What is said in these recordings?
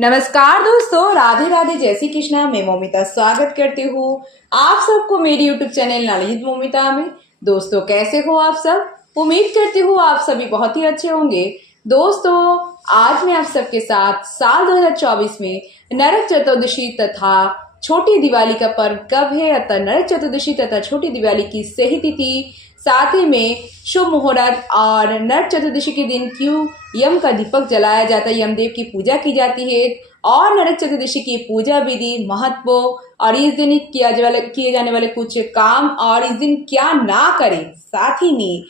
नमस्कार दोस्तों, राधे राधे, जय श्री कृष्णा। मैं मोमिता स्वागत करती हूँ आप सबको मेरी यूट्यूब चैनल नवनीत मोमिता में। दोस्तों कैसे हो आप सब? उम्मीद करती हूँ आप सभी बहुत ही अच्छे होंगे। दोस्तों आज मैं आप सबके साथ साल 2024 में नरक चतुर्दशी तथा छोटी दिवाली का पर्व कब है अतः नरक चतुर्दशी तथा छोटी दिवाली की सही तिथि, साथ ही में शुभ मुहूर्त और नरक चतुर्दशी के दिन क्यों यम का दीपक जलाया जाता है, यमदेव की पूजा की जाती है और नरक चतुर्दशी की पूजा विधि, महत्व और इस दिन किए जाने वाले कुछ काम और इस दिन क्या ना करें, साथ ही में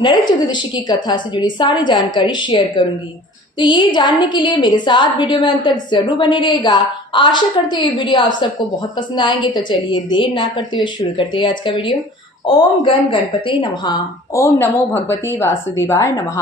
नरक चतुर्दशी की कथा से जुड़ी सारी जानकारी शेयर करूंगी। तो ये जानने के लिए मेरे साथ वीडियो में अंत तक जरूर बने रहेगा। आशा करते हुए वीडियो आप सबको बहुत पसंद आएंगे। तो चलिए देर ना करते हुए शुरू करते हैं आज का वीडियो। ओम गण गणपति नमः। ओम नमो भगवते वासुदेवाय नमः।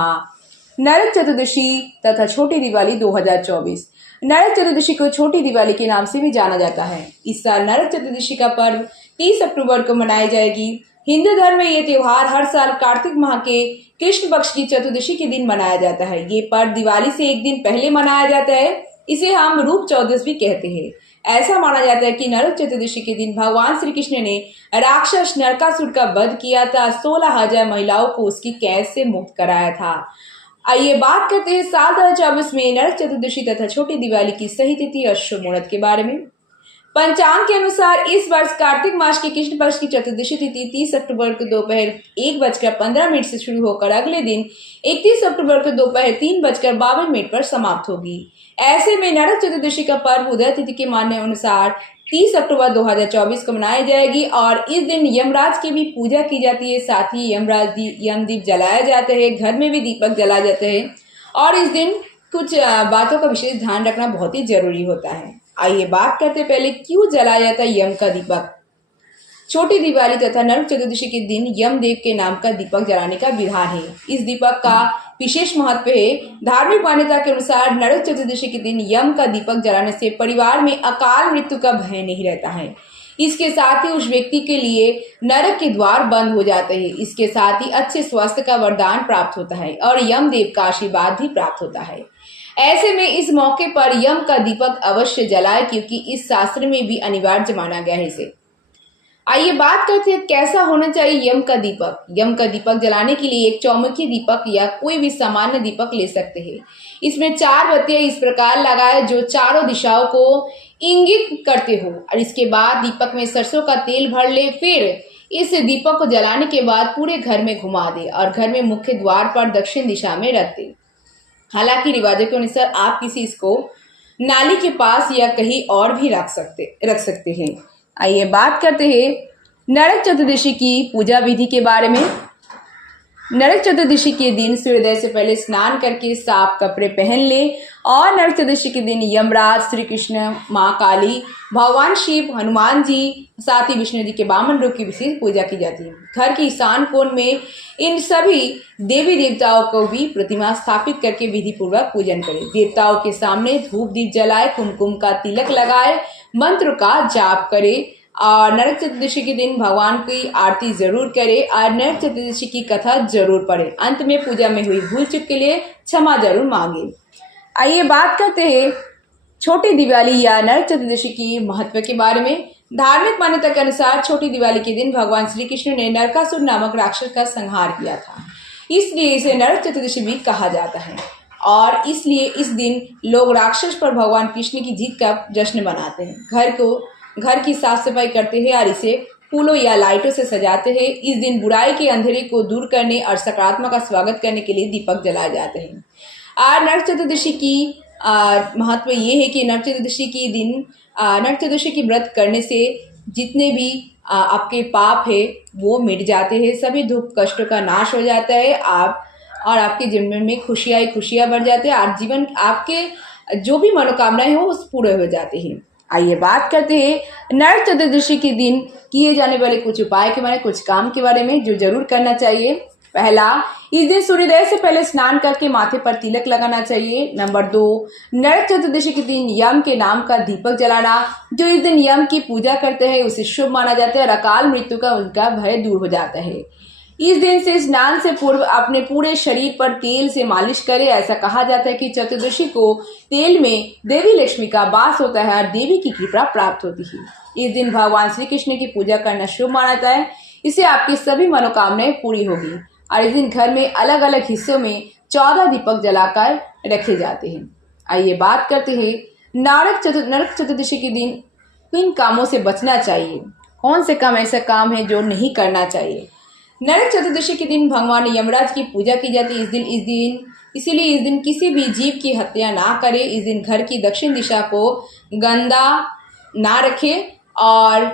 नरक चतुर्दशी तथा छोटी दिवाली 2024। नरक चतुर्दशी को छोटी दिवाली के नाम से भी जाना जाता है। इस साल नरक चतुर्दशी का पर्व 30 अक्टूबर को मनाई जाएगी। हिंदू धर्म में ये त्योहार हर साल कार्तिक माह के कृष्ण पक्ष की चतुर्दशी के दिन मनाया जाता है। ये पर्व दिवाली से एक दिन पहले मनाया जाता है। इसे हम रूप चौदस भी कहते हैं। ऐसा माना जाता है कि नरक चतुर्दशी के दिन भगवान श्री कृष्ण ने राक्षस नरकासुर का वध किया था। 16,000 महिलाओं को उसकी कैद से मुक्त कराया था। आइए बात करते हैं साल 2024 में नरक चतुर्दशी तथा छोटी दिवाली की सही तिथि और शुभ मुहूर्त के बारे में। पंचांग के अनुसार इस वर्ष कार्तिक मास की कृष्ण पक्ष की चतुर्दशी तिथि 30 अक्टूबर को दोपहर 1:15 से शुरू होकर अगले दिन 31 अक्टूबर को दोपहर 3:52 पर समाप्त होगी। ऐसे में नरक चतुर्दशी का पर्व उदय तिथि के मानने अनुसार 30 अक्टूबर 2024 को मनाई जाएगी और इस दिन यमराज की भी पूजा की जाती है। साथ ही यमदीप जलाया जाता है, घर में भी दीपक जलाए जाते हैं और इस दिन कुछ बातों का विशेष ध्यान रखना बहुत ही जरूरी होता है। आइए बात करते पहले क्यों जलाया जाता है यम का दीपक। छोटी दिवाली तथा नरक चतुर्दशी के दिन यमदेव के नाम का दीपक जलाने का विधान है। इस दीपक का विशेष महत्व है। धार्मिक मान्यता के अनुसार नरक चतुर्दशी के दिन यम का दीपक जलाने से परिवार में अकाल मृत्यु का भय नहीं रहता है। इसके साथ ही उस व्यक्ति के लिए नरक के द्वार बंद हो जाते हैं। इसके साथ ही अच्छे स्वास्थ्य का वरदान प्राप्त होता है और यमदेव का आशीर्वाद भी प्राप्त होता है। ऐसे में इस मौके पर यम का दीपक अवश्य जलाए, क्योंकि इस शास्त्र में भी अनिवार्य माना गया है इसे। आइए बात करते हैं कैसा होना चाहिए यम का दीपक। यम का दीपक जलाने के लिए एक चौमुखी दीपक या कोई भी सामान्य दीपक ले सकते हैं। इसमें 4 बत्तियां इस प्रकार लगाए जो चारों दिशाओं को इंगित करते हो और इसके बाद दीपक में सरसों का तेल भर ले। फिर इस दीपक को जलाने के बाद पूरे घर में घुमा दे और घर में मुख्य द्वार पर दक्षिण दिशा में रख दे। हालांकि रिवाजों के अनुसार आप किसी इसको नाली के पास या कहीं और भी रख सकते हैं। आइए बात करते हैं नरक चतुर्दशी की पूजा विधि के बारे में। नरक चतुर्दशी के दिन सूर्योदय से पहले स्नान करके साफ कपड़े पहन ले और नरक चतुर्दशी के दिन यमराज, श्री कृष्ण, माँ काली, भगवान शिव, हनुमान जी, साथ ही विष्णु जी के वामन रूप की विशेष पूजा की जाती है। घर के ईशान कोण में इन सभी देवी देवताओं को भी प्रतिमा स्थापित करके विधि पूर्वक पूजन करें। देवताओं के सामने धूप दीप जलाए, कुमकुम का तिलक लगाए, मंत्र का जाप करे और नरक चतुर्दशी के दिन भगवान की आरती जरूर करे और नरक चतुर्दशी की कथा जरूर पढ़े। अंत में पूजा में हुई भूल चूक के लिए क्षमा जरूर मांगे। आइए बात करते हैं छोटी दिवाली या नरक चतुर्दशी की महत्व के बारे में। धार्मिक मान्यता के अनुसार छोटी दिवाली के दिन भगवान श्री कृष्ण ने नरकासुर नामक राक्षस का संहार किया था, इसलिए इसे नरक चतुर्दशी भी कहा जाता है और इसलिए इस दिन लोग राक्षस पर भगवान कृष्ण की जीत का जश्न मनाते हैं। घर की साफ सफाई करते हैं और इसे फूलों या लाइटों से सजाते हैं। इस दिन बुराई के अंधेरे को दूर करने और सकारात्मक का स्वागत करने के लिए दीपक जलाए जाते हैं। और नरक चतुर्दशी की महत्व ये है कि नरक चतुर्दशी की व्रत करने से जितने भी आपके पाप है वो मिट जाते हैं, सभी दुख कष्टों का नाश हो जाता है और आपके जीवन में खुशियाँ बढ़ जाते हैं और जीवन आपके जो भी मनोकामनाएं हो उस पूरे हो जाते हैं। आइए बात करते हैं नरक चतुर्दशी के दिन किए जाने वाले कुछ उपाय के बारे में, कुछ काम के बारे में जो जरूर करना चाहिए। पहला, इस दिन सूर्योदय से पहले स्नान करके माथे पर तिलक लगाना चाहिए। नंबर 2, नरक चतुर्दशी के दिन यम के नाम का दीपक जलाना। जो इस दिन यम की पूजा करते हैं उसे शुभ माना जाता है और अकाल मृत्यु का उनका भय दूर हो जाता है। इस दिन से स्नान से पूर्व अपने पूरे शरीर पर तेल से मालिश करें। ऐसा कहा जाता है कि चतुर्दशी को तेल में देवी लक्ष्मी का वास होता है और देवी की कृपा प्राप्त होती है। इस दिन भगवान श्री कृष्ण की पूजा करना शुभ माना जाता है। इससे आपकी सभी मनोकामनाएं पूरी होगी। और इस दिन घर में अलग अलग हिस्सों में 14 दीपक जलाकर रखे जाते हैं। आइए बात करते हैं नरक चतुर्दशी के दिन किन कामों से बचना चाहिए, कौन से काम ऐसा काम है जो नहीं करना चाहिए। नरक चतुर्दशी के दिन भगवान यमराज की पूजा की जाती है। इसीलिए इस दिन किसी भी जीव की हत्या ना करें। इस दिन घर की दक्षिण दिशा को गंदा ना रखें और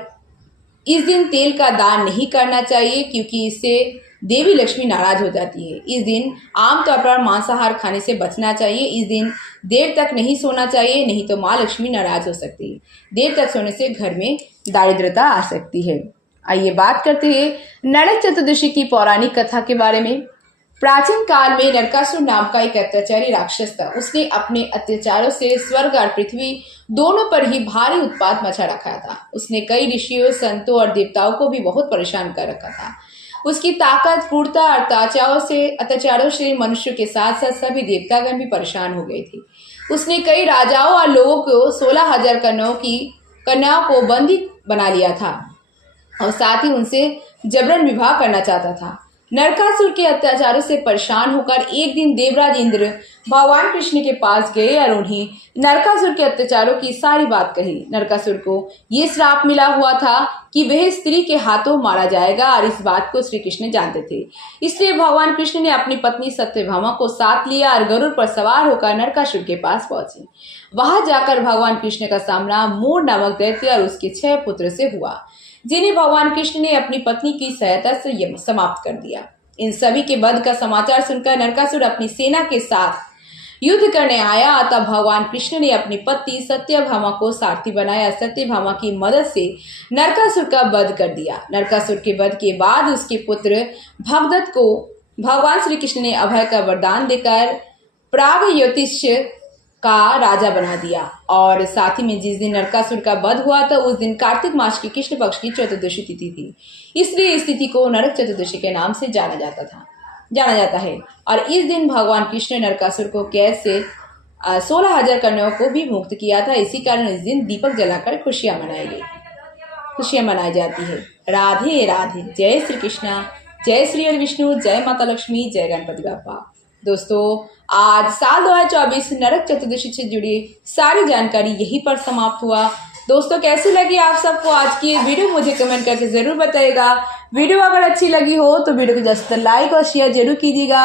इस दिन तेल का दान नहीं करना चाहिए, क्योंकि इससे देवी लक्ष्मी नाराज हो जाती है। इस दिन आमतौर पर मांसाहार खाने से बचना चाहिए। इस दिन देर तक नहीं सोना चाहिए, नहीं तो माँ लक्ष्मी नाराज हो सकती है। देर तक सोने से घर में दारिद्रता आ सकती है। आइए बात करते हैं नरक चतुर्दशी की पौराणिक कथा के बारे में। प्राचीन काल में नरकासुर नाम का एक अत्याचारी राक्षस था। उसने अपने अत्याचारों से स्वर्ग और पृथ्वी दोनों पर ही भारी उत्पात मचा रखा था। उसने कई ऋषियों, संतों और देवताओं को भी बहुत परेशान कर रखा था। उसकी ताकत, क्रूरता और अत्याचारों से मनुष्य के साथ साथ सभी देवतागण भी परेशान हो गए थे। उसने कई राजाओं और लोगों को 16,000 कन्याओं को बंदी बना लिया था और साथ ही उनसे जबरन विवाह करना चाहता था। नरकासुर के अत्याचारों से परेशान होकर एक दिन देवराज इंद्र भगवान कृष्ण के पास गए और उन्हें नरकासुर के अत्याचारों की सारी बात कही। नरकासुर को ये श्राप मिला हुआ था कि वह स्त्री के हाथों मारा जाएगा और इस बात को श्री कृष्ण जानते थे। इसलिए भगवान कृष्ण ने अपनी पत्नी सत्यभामा को साथ लिया और गरुड़ पर सवार होकर नरकासुर के पास पहुंचे। वहां जाकर भगवान कृष्ण का सामना मोर नामक दैत्य और उसके 6 पुत्र से हुआ, जिन्हें भगवान कृष्ण ने अपनी पत्नी की सहायता से समाप्त कर दिया। इन सभी के वध का समाचार सुनकर नरकासुर अपनी सेना के साथ युद्ध करने आया। तब भगवान कृष्ण ने अपनी पत्नी सत्यभामा को सारथी बनाया। सत्यभामा की मदद से नरकासुर का वध कर दिया। नरकासुर के वध के बाद उसके पुत्र भगदत्त को भगवान श्री कृष्ण ने अभय का वरदान देकर प्रागज्योतिष का राजा बना दिया। और साथ ही में जिस दिन नरकासुर का वध हुआ था उस दिन कार्तिक मास की कृष्ण पक्ष की चतुर्दशी तिथि थी। इसलिए इस तिथि को नरक चतुर्दशी के नाम से जाना जाता है। और इस दिन भगवान कृष्ण ने नरकासुर को कैद से 16,000 कन्याओं को भी मुक्त किया था। इसी कारण इस दिन दीपक जलाकर खुशियां मनाई जाती है। राधे राधे। जय श्री कृष्णा, जय श्री हरि विष्णु, जय माता लक्ष्मी, जय गणपति बाप्पा। दोस्तों, आज साल 2024 नरक चतुर्दशी से जुड़ी सारी जानकारी यहीं पर समाप्त हुआ। दोस्तों, कैसी लगी आप सबको आज की वीडियो, मुझे कमेंट करके जरूर बताइएगा। वीडियो अगर अच्छी लगी हो तो वीडियो को जस्ट लाइक और शेयर जरूर कीजिएगा।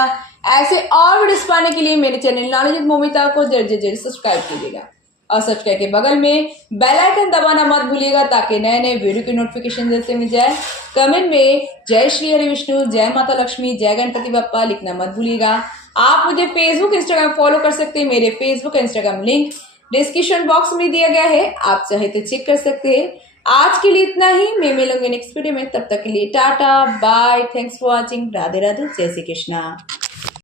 ऐसे और वीडियोस पाने के लिए मेरे चैनल नॉलेज विद मोमिता को जरूर सब्सक्राइब कीजिएगा और सब्सक्राइब के बगल में बेल आइकन दबाना मत भूलिएगा ताकि नए नए वीडियो की नोटिफिकेशन जैसे मिल जाए। कमेंट में जय श्री हरि विष्णु, जय माता लक्ष्मी, जय गणपति बप्पा लिखना मत भूलिएगा। आप मुझे फेसबुक, इंस्टाग्राम फॉलो कर सकते हैं। मेरे Facebook, Instagram link description box में दिया गया है, आप चाहे तो चेक कर सकते हैं। आज के लिए इतना ही, मैं मिलूंगी नेक्स्ट वीडियो में। तब तक के लिए tata bye, thanks for watching. Radhe Radhe, जय श्री कृष्णा।